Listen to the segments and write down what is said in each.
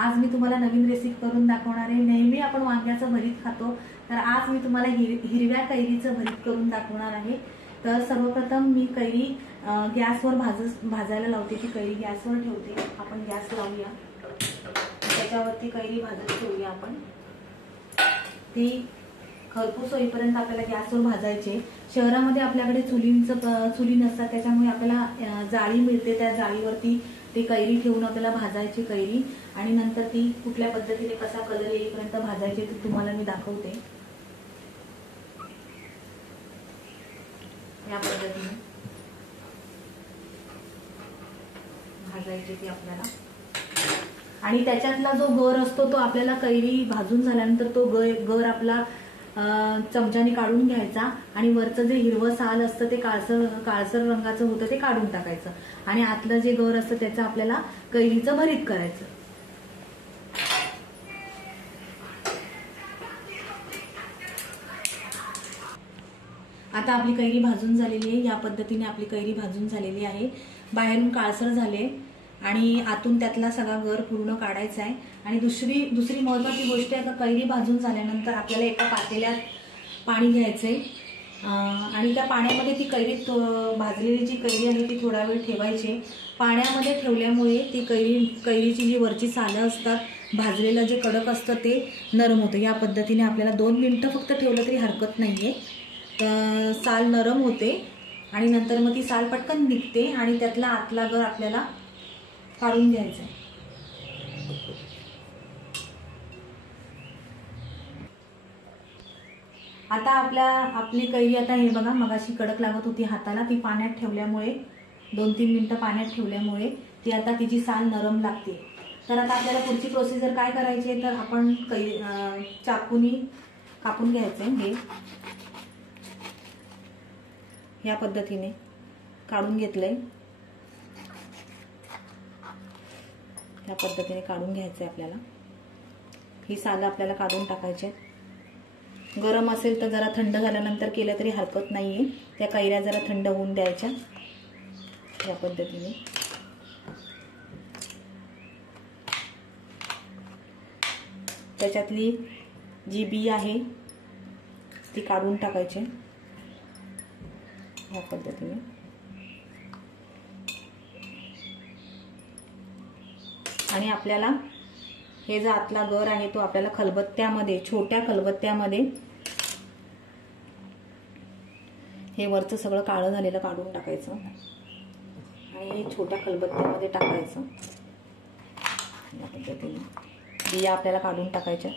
आज मी तुम्हाला नवीन रेसिपी करून दाखवणार आहे। नेहमी आपण वांग्याचं भरीत खातो, तर आज मी तुम्हाला हिरव्या कैरीचं भरीत करून दाखवणार आहे। तर सर्वप्रथम मी कैरी गॅसवर भाजायला लावते। ती कैरी गॅसवर ठेवते। आपण गॅस लावूया, त्याच्यावरती कैरी भाजत ठेवूया। आपण ती खरपूस होईपर्यंत आपल्याला गॅसवर भाजायचे। शहरामध्ये आपल्याकडे चुली नसतात, त्याच्यामुळे आपल्याला जाळी मिळते। त्या जाळीवरती ती कैरी ठेवून आपल्याला भाजायची कैरी, आणि नंतर ती कुठल्या पद्धतीने कसा कलर येईपर्यंत भाजायची ते तुम्हाला मी दाखवते। या पद्धतीने भाजायची ती आपल्याला, आणि त्याच्यातला जो गर असतो तो आपल्याला कैरी भाजून झाल्यानंतर तो गर आपला चमच्याने काढून घ्यायचा, आणि वरचं जे हिरवं साल असतं ते काळसर रंगाचं होतं ते काढून टाकायचं, आणि आतलं जे गर असतं त्याचं आपल्याला कैरीचं भरीत करायचं। आता आपली कैरी भाजून झालेली आहे। या पद्धतीने आपली कैरी भाजून झालेली आहे। बाहेरून काळसर झाले आणि आतून त्यातला सगळा गर पूर्ण काढायचा आहे। आणि दुसरी महत्त्वाची गोष्ट आहे, का कैरी भाजून झाल्यानंतर आपल्याला एका पातेल्यात पाणी घ्यायचंय, आणि त्या पाण्यामध्ये ती भाजलेली जी कैरी आहे ती थोडा वेळ ठेवायची। पाण्यामध्ये ठेवल्यामुळे ती कैरीची जी वरची सालं असतात, भाजलेलं जे कडक असतं ते नरम होतं। या पद्धतीने आपल्याला 2 मिनिटं फक्त ठेवलं तरी हरकत नाहीये। साल नरम होते आणि नंतर मग ती साल पटकन निघते, आणि त्यातला आतला गर आपल्याला काढून घ्यायचा आहे। आता आपली कैरी आता हे बघा, मगाशी कडक लागत होती हाताला, ती पाण्यात ठेवल्यामुळे 2-3 मिनिटं पाण्यात ठेवल्यामुळे ती आता तिची साल नरम लागते। तर आता आपल्याला पुढची प्रोसिजर काय करायची आहे, तर आपण चाकूनी कापून घ्यायचंय। हे या पद्धतीने काढून घेतलंय, या पद्धतीने काढून घ्यायचंय आपल्याला। ही सालं आपल्याला काढून टाकायची। गरम असेल तर जरा थंड झाल्यानंतर केलं तरी हरकत नाहीये। त्या कैऱ्या जरा थंड होऊन द्यायच्या। या पद्धतीने त्याच्यातली जी बी आहे ती काढून टाकायची। या पद्धतीने आणि आपल्याला हे जो आतला गर आहे तो आपल्याला खलबत्त्यामध्ये, छोट्या खलबत्त्यामध्ये हे वरचं सगळं काळं झालेलं काढून टाकायचं, आणि हे छोट्या खलबत्त्यामध्ये टाकायचं। या पद्धतीने बिया आपल्याला काढून टाकायच्या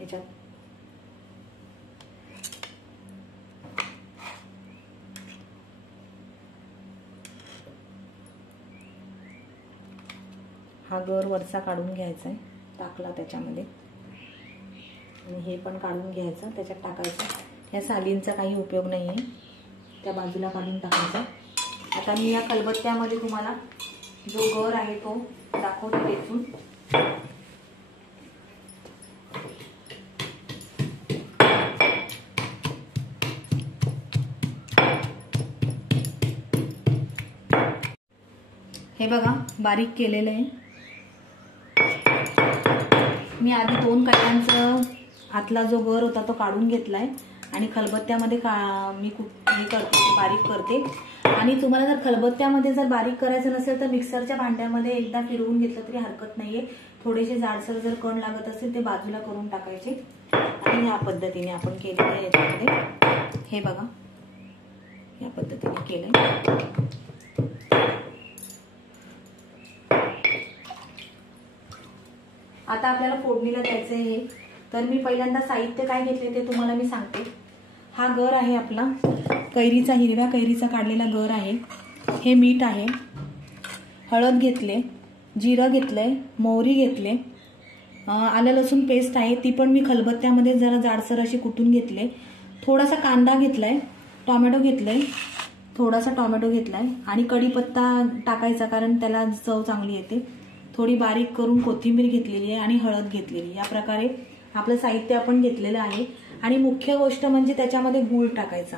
याच्यात। हा गर वरचा काढून घ्यायचा आहे, टाकला त्याच्यामध्ये, आणि हे पण काढून घ्यायचं, त्याच्यात टाकायचं। या सालींचा काही उपयोग नाही आहे, त्या बाजूला काढून टाकायचा। आता मी या खलबत्त्यामध्ये तुम्हाला जो गर आहे तो दाखवते वेचून। हे बघा, बारीक केलेलं आहे मी। आधी 2 कैऱ्यांचं आतला जो गर होता तो काढून घेतलाय, आणि खलबत्त्यामध्ये मी हे करते, बारीक करते। आणि तुम्हाला जर खलबत्त्यामध्ये जर बारीक करायचं नसेल तर मिक्सरच्या भांड्यामध्ये एकदा फिरवून घेतलं तरी हरकत नाहीये। थोडेसे जाडसर जर कण लागत असेल ते बाजूला करून टाकायचे, आणि या पद्धतीने आपण केलेलं आहे। याच्यामध्ये हे बघा, या पद्धतीने केलंय। आता आपल्याला फोडणीला द्यायचं आहे। तर मी पहिल्यांदा साहित्य काय घेतले ते तुम्हाला मी सांगते। हा गर आहे आपला कैरीचा, हिरव्या कैरीचा काढलेला गर आहे। हे मीठ आहे, हळद घेतले, जिरं घेतलंय, मोहरी घेतले, आलं लसूण पेस्ट आहे, ती पण मी खलबत्त्यामध्ये जरा जाडसर अशी कुटून घेतले। थोडासा कांदा घेतलाय, टोमॅटो घेतलाय, थोडासा टोमॅटो घेतलाय, आणि कढीपत्ता टाकायचा कारण त्याला चव चांगली येते। थोडी बारीक करून कोथिंबीर घेतलेली आहे, आणि हळद घेतलेली। या प्रकारे आपलं साहित्य आपण घेतलेलं आहे। आणि मुख्य गोष्ट म्हणजे त्याच्यामध्ये गूळ टाकायचा।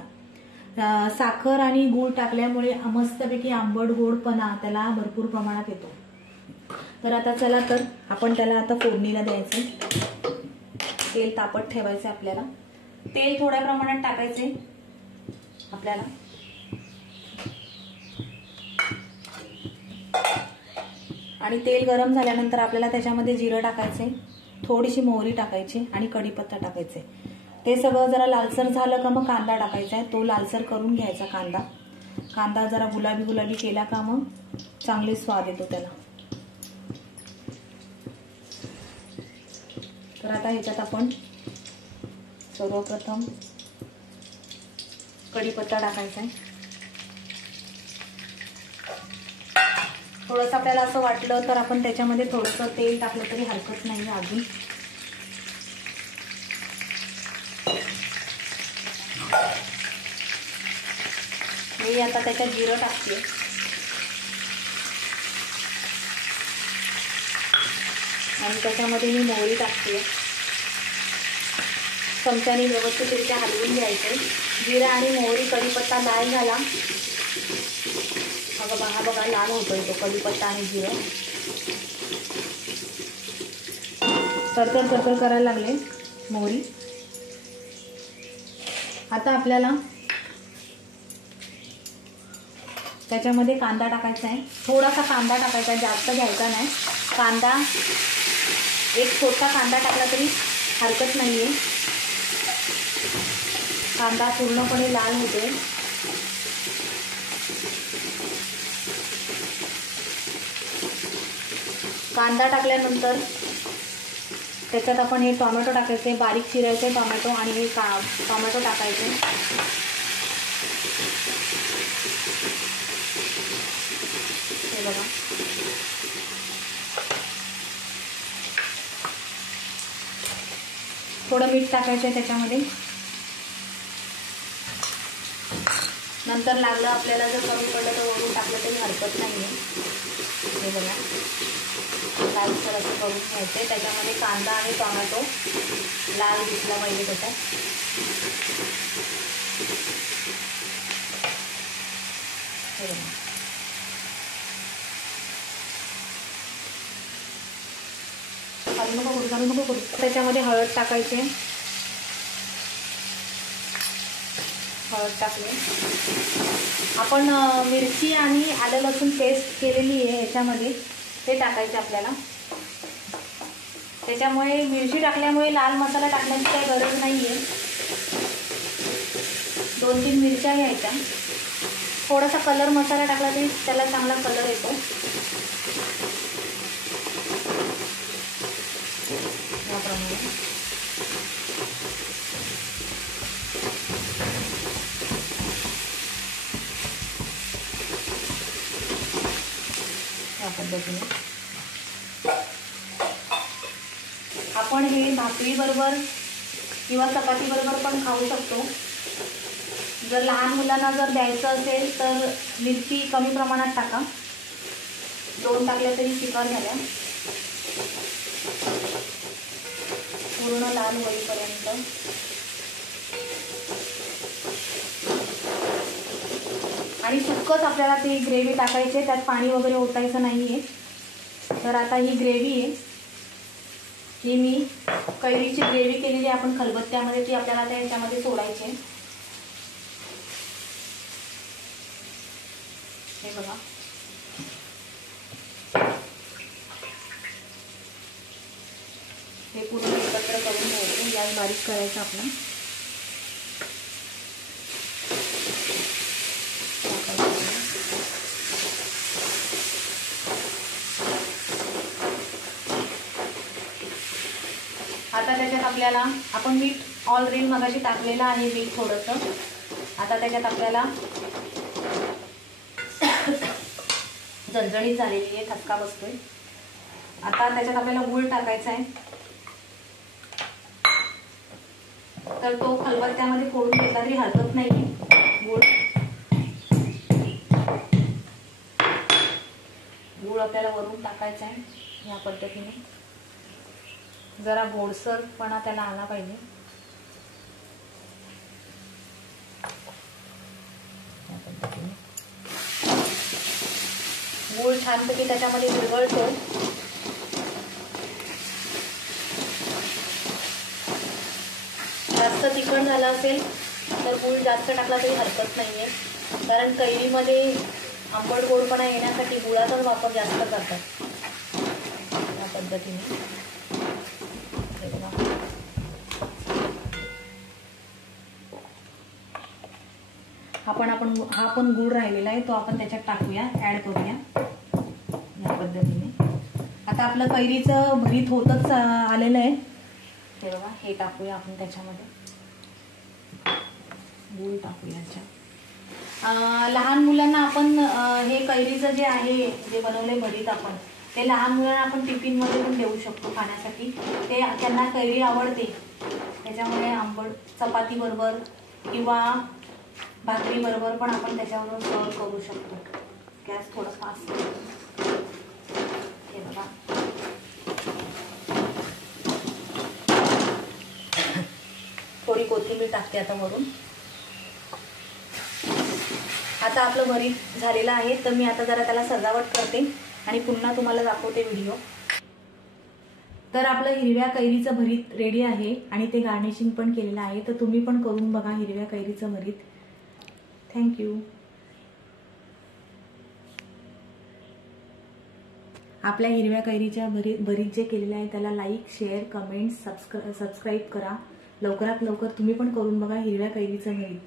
साखर आणि गूळ टाकल्यामुळे मस्तपैकी आंबट गोडपणा त्याला भरपूर प्रमाणात येतो। तर आता चला तर आपण त्याला आता फोडणीला द्यायचं. तेल तापत ठेवायचं आपल्याला. तेल थोड्या प्रमाणात टाकायचे आपल्याला. आणि तेल गरम झाल्यानंतर आपल्याला त्याच्यामध्ये जिरं टाकायचे, थोडीशी मोहरी टाकायची आणि कढीपत्ता टाकायचे. ते सगळं जरा लालसर झालं का मग कांदा टाकायचा आहे. तो लालसर करून घ्यायचा कांदा. कांदा जरा गुलाबी गुलाबी केला का मग चांगले स्वाद येतो त्याला. तर आता ह्याच्यात आपण सर्वप्रथम कढीपत्ता टाकायचा आहे. थोडंसं आपल्याला असं वाटलं तर आपण त्याच्यामध्ये थोडंसं तेल टाकलं तरी हरकत नाही अजून. मी आता त्याच्यात जिरं टाकते आणि त्याच्यामध्ये मी मोहरी टाकते. चमच्याने व्यवस्थितरित्या हलवून घ्यायचे. जिरं आणि मोहरी कढीपत्ता लाल झाला. हा बघा लाल होतोय तो कढीपत्ता आणि जिरं. सरतर सरतर करायला लागले मोहरी. आता आपल्याला त्याच्यामध्ये कांदा टाकायचा आहे. थोडासा कांदा टाकायचा आहे, जास्त घ्यायचा नाही. कांदा एक छोटा कांदा टाकला तरी हरकत नाहीये. कांदा पूर्णपणे लाल होतोय. कांदा टाकल्यानंतर त्याच्यात आपण हे टोमॅटो टाकायचे, बारीक चिरायचे टोमॅटो आणि हे टोमॅटो टाकायचे. हे बघा थोडं मीठ टाकायचं आहे त्याच्यामध्ये. नंतर लागलं आपल्याला जर कमी पडलं तर वरून टाकलं तरी हरकत नाही आहे. हे बघा लालसर असं करून घ्यायचं आहे. त्याच्यामध्ये कांदा आणि टोमॅटो लाल दिसला पाहिजे त्याच्यात. हे बघा घालू नको करू. त्याच्यामध्ये हळद टाकायचे. हळद टाकले. आपण मिरची आणि आलं लसूण पेस्ट केलेली आहे याच्यामध्ये, ते टाकायचे आपल्याला. त्याच्यामुळे मिरची टाकल्यामुळे लाल मसाला टाकण्याची काही गरज नाही आहे. 2-3 मिरच्या घ्यायच्या. थोडासा कलर मसाला टाकला तरी त्याला चांगला कलर येतो. याप्रमाणे या पद्धतीने आपण हे भाकरी बरोबर किंवा चपाती बरोबर पण खाऊ शकतो. जर लहान मुलांना जर द्यायचं असेल तर मिरची कमी प्रमाणात टाका. 2 टाकल्या तरी चिकन झाल्या. पूर्ण लाल होईपर्यंत. आणि सुक्कच आपल्याला ती ग्रेव्ही टाकायची. त्यात पाणी वगैरे ओतायचं नाहीये. तर आता ही ग्रेव्ही आहे, ही मी कैरीची ग्रेव्ही केलेली आहे आपण खलबत्त्यामध्ये, ती आपल्याला त्या ह्याच्यामध्ये सोडायची. हे बघा हे पूर्ण एकत्र करून घ्यायचं. गॅस बारीक करायचा आपला. आता त्याच्यात आपल्याला आपण मीठ ऑलरेडी मगाशी टाकलेलं आहे, मीठ थोडंसं. आता त्याच्यात आपल्याला झणझणीत झालेली आहे, ठसका बसतोय. आता त्याच्यात आपल्याला गूळ टाकायचा आहे. तर तो खलबत्त्यामध्ये फोडून घेतला तरी हरकत नाही. गूळ आपल्याला वरून टाकायचा आहे. या पद्धतीने जरा गोडसरपणा त्याला आला पाहिजे. गूळ छानपैकी त्याच्यामध्ये विरघळतो. जास्त तिखट झालं असेल तर गूळ जास्त टाकला तरी हरकत नाहीये, कारण कैरीमध्ये आंबट गोडपणा येण्यासाठी गुळाचाच वापर जास्त करतात या पद्धतीने. हा पण गूळ राहिलेला आहे तो आपण त्याच्यात टाकूया, ऍड करूया या पद्धतीने. आता आपलं कैरीचं भरीत होतच आलेलं आहे. हे बघा, हे टाकूया आपण त्याच्यामध्ये, गूळ टाकूया याच्यात. लहान मुलांना आपण हे कैरीचं जे आहे जे बनवले भरीत आपण, ते लहान मुलांना आपण टिफिनमध्ये पण देऊ शकतो खाण्यासाठी. ते त्यांना कैरी आवडते, त्याच्यामुळे आंबट चपाती बरोबर किंवा भाकरी बरोबर पण आपण त्याच्यावर सर्व करू शकतो. गॅस थोडं फास्ट. हे बघा, थोडी कोथिंबीर टाकते आता वरून. आता आपलं भरीत झालेलं आहे, तर मी आता जरा त्याला सजावट करते आणि पुन्हा तुम्हाला दाखवते व्हिडिओ. तर आपलं हिरव्या कैरीचं भरीत रेडी आहे आणि ते गार्निशिंग पण केलेलं आहे. तर तुम्ही पण करून बघा हिरव्या कैरीचं भरीत. थँक्यू. आपल्या हिरव्या कैरीच्या भरीत जे केलेलं आहे त्याला लाईक, शेअर, कमेंट, सबस्क्राईब करा. लवकरात लवकर तुम्ही पण करून बघा हिरव्या कैरीचं भरीत.